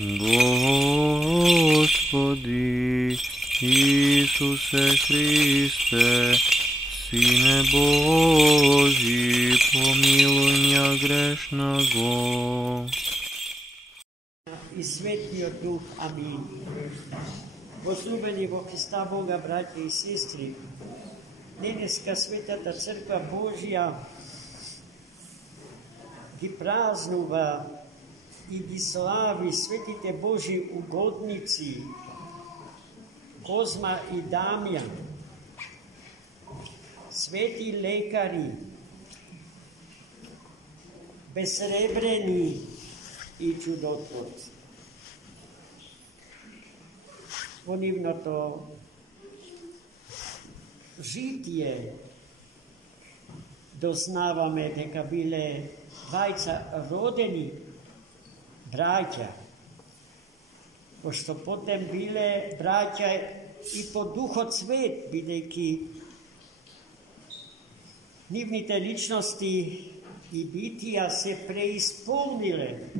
Господи Исусе Христе, Сине Божий, помилуй меня грешного. И Светлиот Дух. Амин. Возлюбени во Христа Бога, братья и сестри, денеска Светата Црква Божия ги празнува и ги слави светите Божи угодници Козма и Дамјан, свети лекари, безсребрени и чудотворци. Во нивното житие дознаваме дека биле двајца родени браќа, пошто потем биле браќа и по Духот Свет, бидејќи нивните личности и битија се преисполниле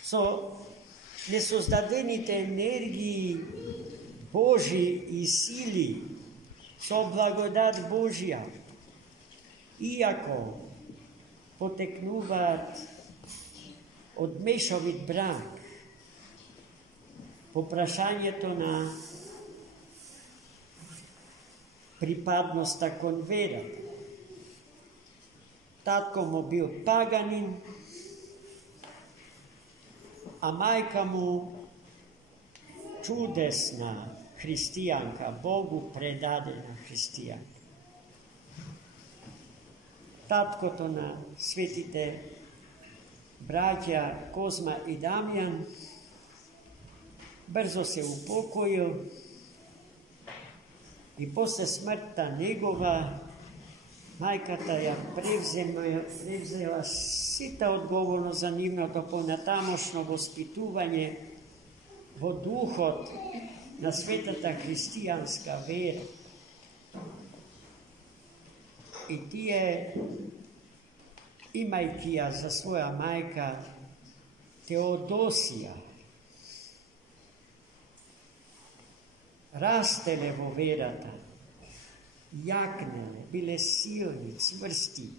со несоздадените енергии Божи и сили, со благодат Божја, иако потекнуваат од мешовит брак, по прашањето на припадноста кон верата. Татко му бил паганин, а мајка му чудесна христијанка, Богу предадена христијанка. Таткото на светите браќа Козма и Дамјан брзо се упокоил и после смртта негова мајката ја превзела сита одговорност за нивното понатамошно воспитување во духот на светата христијанска вера. И тие, имајќи ја за своја мајка Теодосија, растеле во верата, јакнеле, биле силни, цврсти,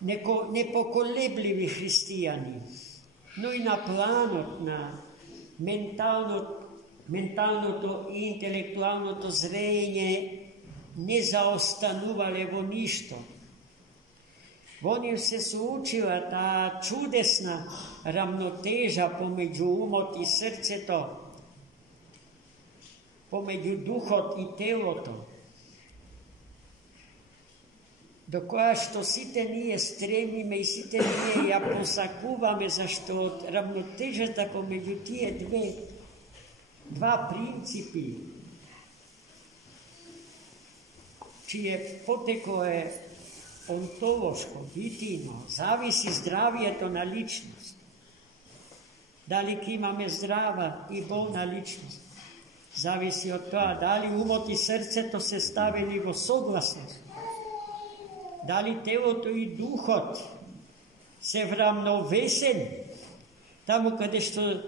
непоколебливи христијани, но и на планот на менталното и интелектуалното зрење не заостанувале во ништо. Во нив се соучила таа чудесна рамнотежа помеѓу умот и срцето, помеѓу духот и телото, до која што сите ние стремиме и сите ние ја посакуваме, зашто од рамнотежата помеѓу тие два принципи, чие потекло е онтолошко, битино, зависи здравието на личност. Дали ќе имаме здрава и болна личност, зависи од тоа дали умот и срцето се ставени во согласие, дали телото и духот се врамновесени, таму каде што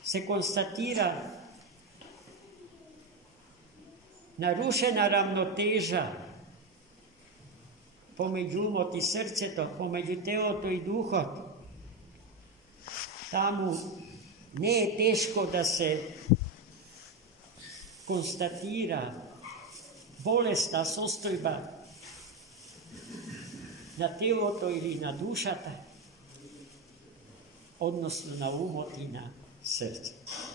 се констатира нарушена рамнотежа помеѓу умот и срцето, помеѓу телото и духот. Таму не е тешко да се констатира болесна состојба на телото или на душата, односно на умот и на срцето.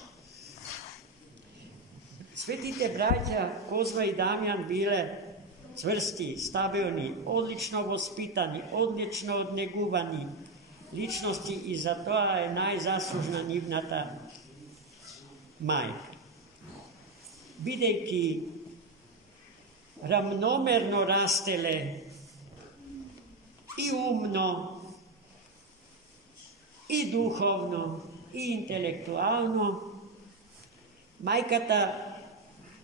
Светите браќа Козма и Дамјан биле цврсти, стабилни, одлично воспитани, одлично однегувани личности и за тоа е најзаслужна нивната мајка. Бидејќи рамномерно растеле и умно, и духовно, и интелектуално, мајката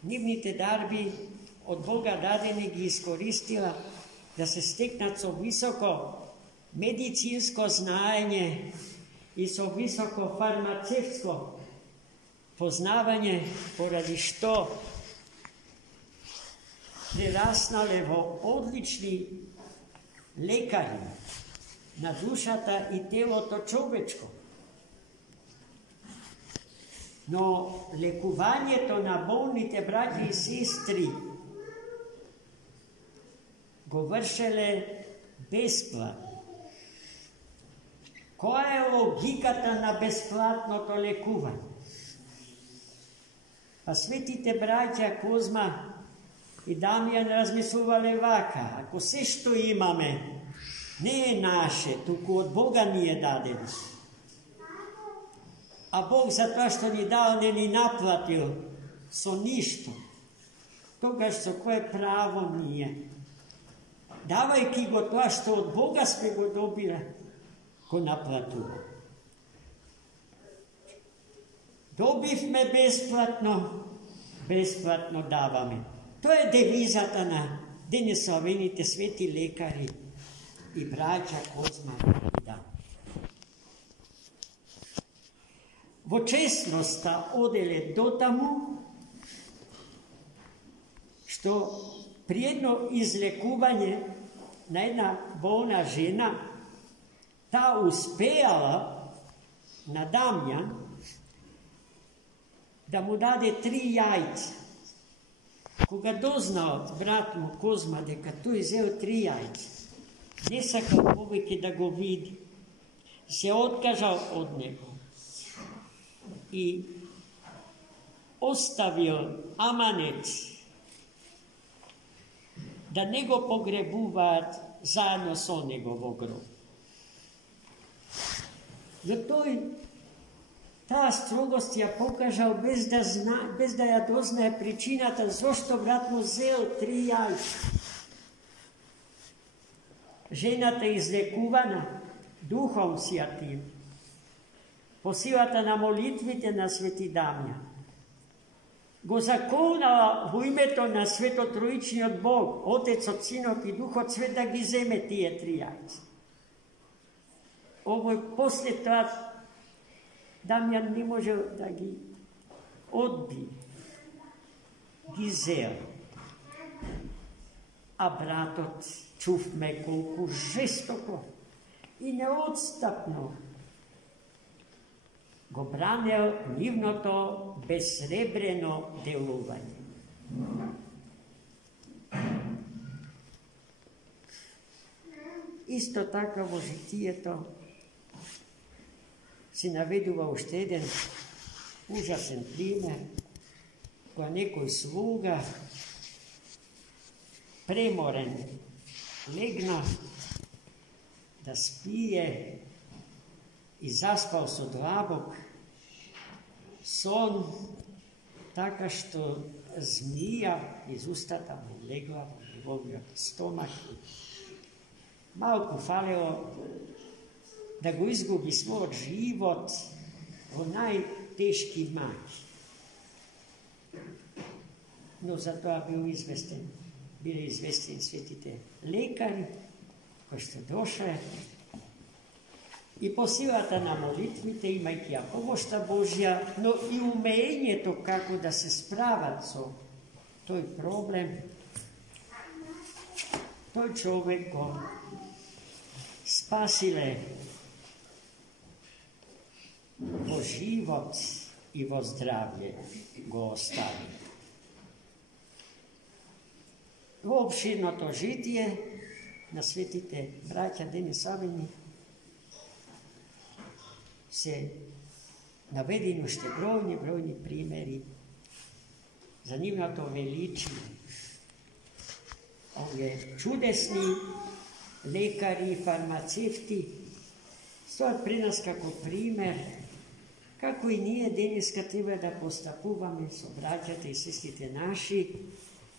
нивните дарби од Бога дадени ги искористила da se stekna so visoko medicinsko znanje i so visoko farmaceutsko poznavanje, poradi što prerasnale vo odlični lekari na dušata i telo to čovečko. No, lekuvanje to na bolnite, braći i sestri, go vršele besplatno. Koja je logikata na besplatno to lekuvanje? Pa svetite braća Kozma i Damjan razmisluvali vaka, ako sve što imame, ne je naše, tuku od Boga nije dadeno. A Bog za to što ni dao, ne ni naplatio, so ništo. Toga što koje pravo nije. Davaj ki go to što od Boga sme go dobila, ko naplatu. Dobiv me besplatno davame. To je devizata na denesovenite sveti lekari i braća Kozma i Damjan. Vo čestnosta odele do tamo, što prijedno izlekuvanje na jedna bolna žena, ta uspejala na Damjan da mu dade 3 jajca. Koga doznao brat mu Kozma deka tu izeo 3 jajca, ne sakao poveke da go vidi, se otkažao od njega i ostavio amanet da nego pogrebuvat zajedno s njegovog groba. Zato i ta strogost ja pokažao bez da ja doznaje pričinata zašto brat mu zeo 3 jajca. Ženata izlekuvana duhom sjatim, posivata na molitvite na sveti Damjan. Go zakonala u ime to na sveto trojični od Bog, Otec od Sinot i Duh od Svet da gi zeme tije 3 jajca. Ovo je poslije toga Damjan ne može da gi odbije, gi zeo. A bratot čuv me koliko žestoko i neodstapno go branil njivno to bezsrebreno deluvanje. Isto takavo žitije to si naveduva ušte jedan užasen primjer, koja nekoj sluga premoren legna da spije i zaspao se od labog, son taka što zmija iz ustata mu legla, njegovio stomak. Malko falilo da go izgubi svoj život o najteški maki. No zato je bili izvesteni svetite lekari, koji što došle i posivata na molitvite, imajte ja pomošta Božja, no i umenje to kako da se spravat so toj problem, toj čovek go spasile vo život i vo zdravlje go ostavi. Opširno to žitije na svetite braća Denisavini se navedeno šte brojni primjeri, za njima to veliči. Ove čudesni lekari i farmacevti stoje pri nas kako primjer, kako i nije dneska treba da postapuvame so braćate i sestite naši,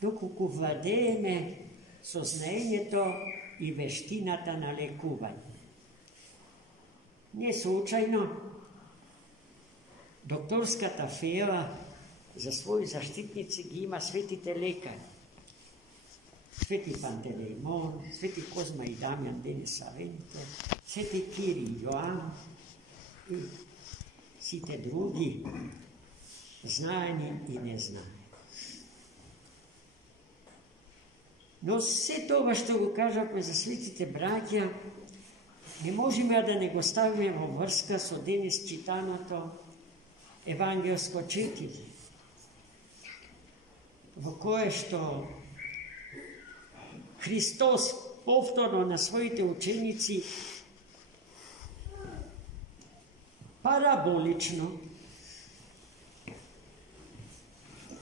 dok vlademe so znanje to i veštinata na lekuvanje. Ne slučajno, doktorska tafela za svoju zaštitnici gi ima svetite lekari. Svetý Pantelejmon, Svetý Kozma i Damian Denis Savente, Svetý Kiril Joan i site drugi, znani i neznani. No sve to ovo što go kažemo za svetite bratja, ne možemo da ne go stavimo vrska so danes čitaното evangelsko čitanje, v koje što Hristos povtorno na svojite učenici parabolično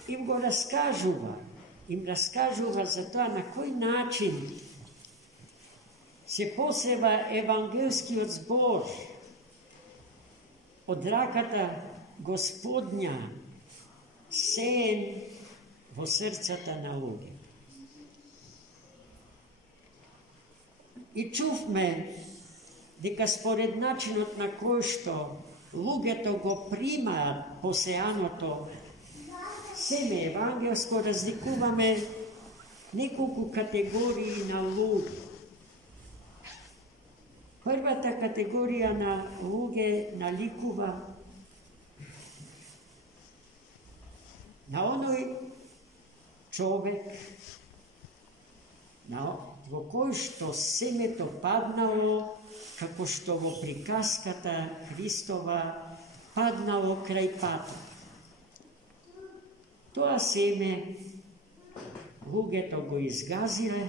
im go razkažuva za to, na koji način se poseba evangelski zbor od rakata Gospodnja sen vo srcata naloge. I čuvme, дека според начинот на кој што луѓето го примаат посеаното семе евангелско, разликуваме неколку категории на луѓе. Првата категорија на луѓе наликува на оној човек во кој што семето паднало, како што во приказката Христова паднало крај патот. Тоа семе луѓето го изгазиле,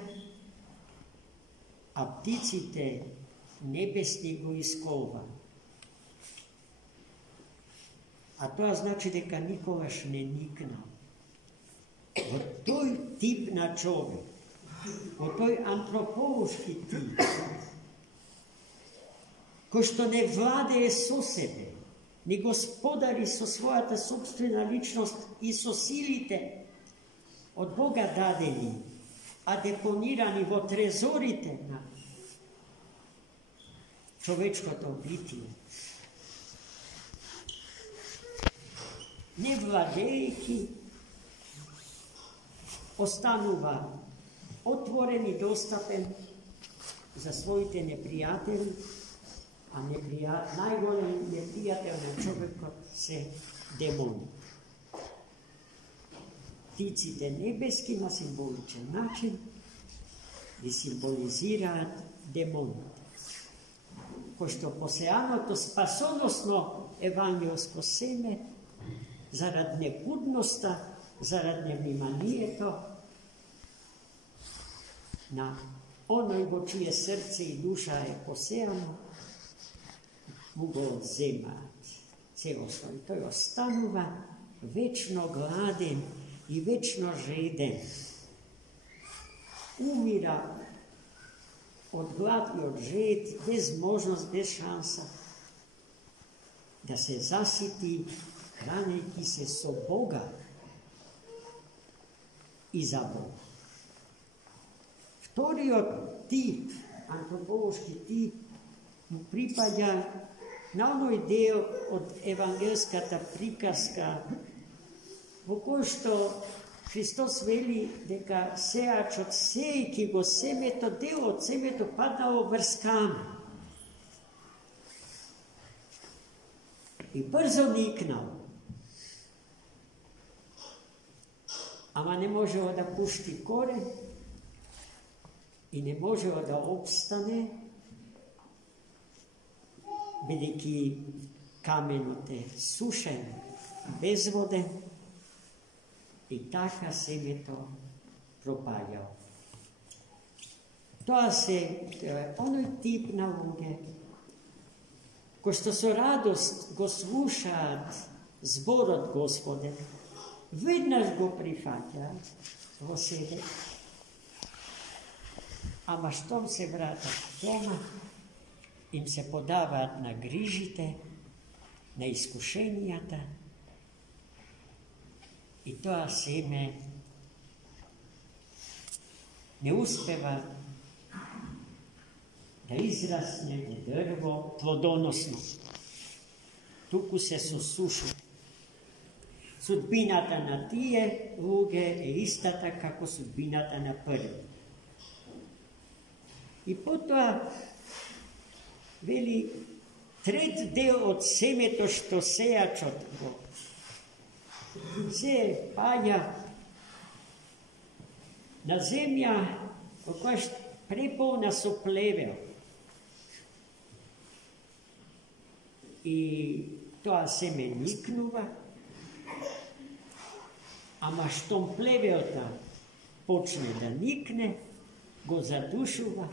а птиците небесни го исколва. А тоа значи дека никогаш не никнал. Во тој тип на човек, во тој антрополошки тип, кој што не владее со себе, не господари со својата собствена личност и со силите од Бога дадени, а депонирани во трезорите на човечкото битие. Не владејќи, останува отворен и достапен за своите непријатели, а најголем непријател на човекот се демони. Птиците небески на символичен начин ги символизираат демоните, кој што посеаното спасоносно евангелско семе зарад некудноста, зарад невниманието на оној во чие срце и душа е посеано, му го одземаат целосно. И тој останува вечно гладен и вечно жеден. Умира од глад и од жед, без можност, без шанса да се засити, хранејќи се со Бога и за Бога. Вториот тип, антрополошки тип, му припаѓа на оној дел од евангелската приказка во кој што Христос вели дека сеачот сејќи го семето, дел од семето паднало врз камен. И брзо никнал. Ама не можело да пушти корен и не можело да обстане, бидејќи каменот е сушен, безводен, и така семето пропаѓало. Тоа се оној тип на луѓе кои што со радост го слушаат зборот Господен, веднаш го прифаќаат во себе, ама штом се вратат дома, им се подаваат на грижите, на искушенијата, и тоа семе не успева да израсне во дрво плодоносно, туку се сосушува. Судбината на тие луѓе е истата како судбината на први. И потоа вели трет дел од семето што сејачот го се паѓа на земја која е преполна со плевел. И тоа семе никнува, ама штом плевелта почне да никне, го задушува,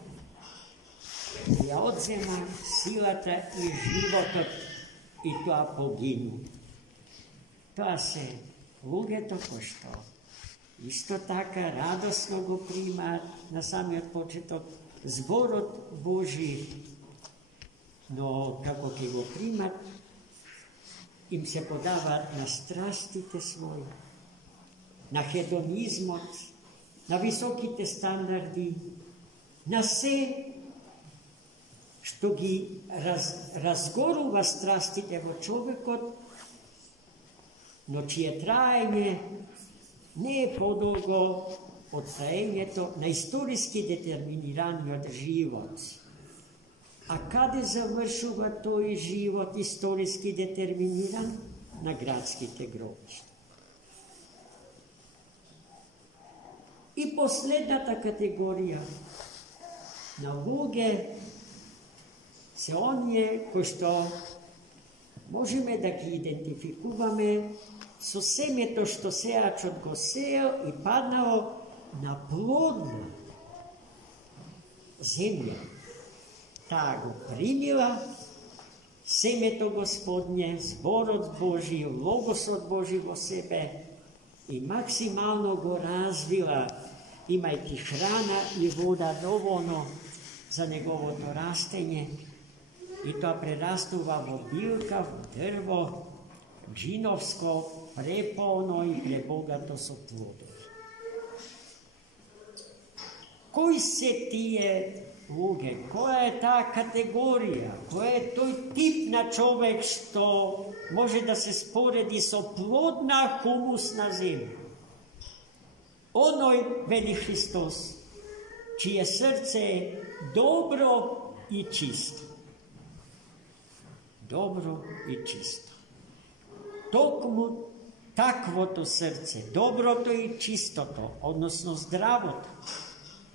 ја одзема силата и животот и тоа погину. Тоа се луѓето кои што исто така радосно го примаат на самиот почеток зборот Божи, но како ќе го примат, им се подаваат на страстите своји, на хедонизмот, на високите стандарди, на се што ги разгорува страстите во човекот, но чие траење не е подолго од траењето на историски детерминираниот живот. А каде завршува тој живот историски детерминиран? На градските гробишта. И последната категорија на луѓе се оние кои што можеме да ги идентификуваме со семето што сејачот го сеел и паднало на плодна земја. Таа го примила семето Господне, зборот Божи, логосот Божи во себе и максимално го развила, имајќи храна и вода доволно за неговото растење, и тоа прерастува во билка, во дрво, джиновско, преполно и пребогато со плодови. Кои се тие луѓе? Која е таа категорија? Кој е тој тип на човек што може да се спореди со плодна хумусна земја? Оној, вели Христос, чие срце е добро и чисто. Добро и чисто. Токму таквото срце, доброто и чистото, односно здравото,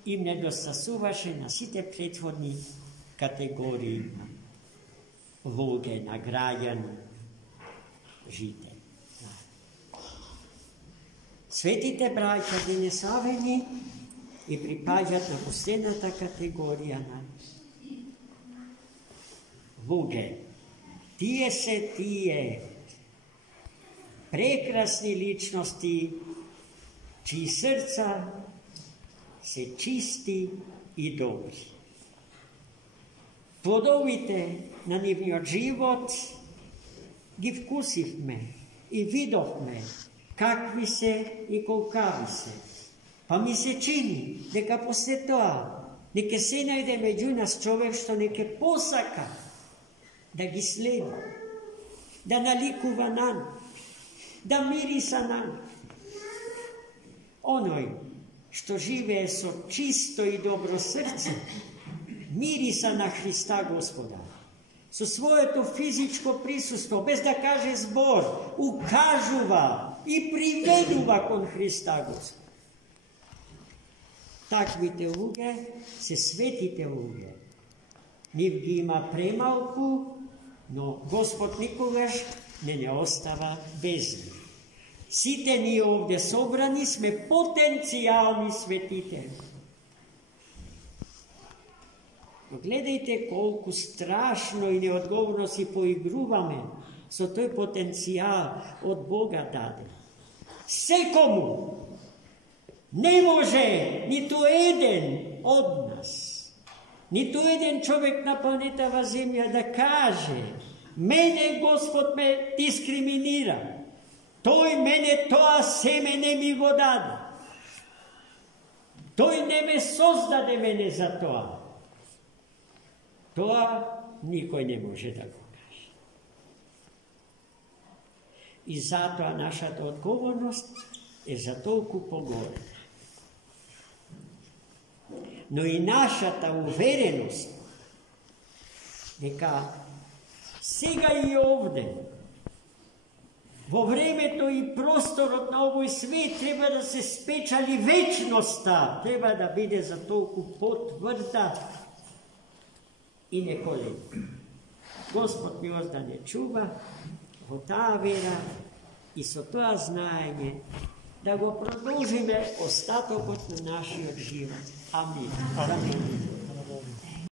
им недостасуваше на сите претходни категории луѓе, на граѓани, жители. Светите браќа денесавени и припаѓат на последната категорија на луѓе. Тие се тие прекрасни личности, чии срца се чисти и добри. Плодовите на нивниот живот ги вкусивме и видовме какви се и колкави се. Па ми се чини дека после тоа неке се најде меѓу нас човек што неке посака да ги следи, да наликува на нас, да мириса на нас. Оној што живее со чисто и добро срце, мириса на Христа Господа, со своето физичко присуство, без да каже збор, укажува и приведува кон Христа Господа. Таквите луѓе се светите луѓе. Нив ги има премалку, но Господ никогаш не остава без нив. Сите ние овде собрани сме потенцијални светители. Гледајте колку страшно и неодговорно си поигруваме со тој потенцијал од Бога даден. Секому не може ниту еден од нас, ниту еден човек на планетава Земја да каже: мене Господ ме дискриминира. Тој мене тоа семе не ми го даде. Тој не ме создаде мене за тоа. Тоа никој не може да го каже. И затоа нашата одговорност е за толку поголема. но и нашата увереност дека сега и овде, во времето и просторот на овој свет треба да се спечали вечноста, треба да биде за толку потврда и неколетна. Господ милост да не чува во таа вера и со тоа знаење да го продолжиме остатокот на нашиот живот. Амин.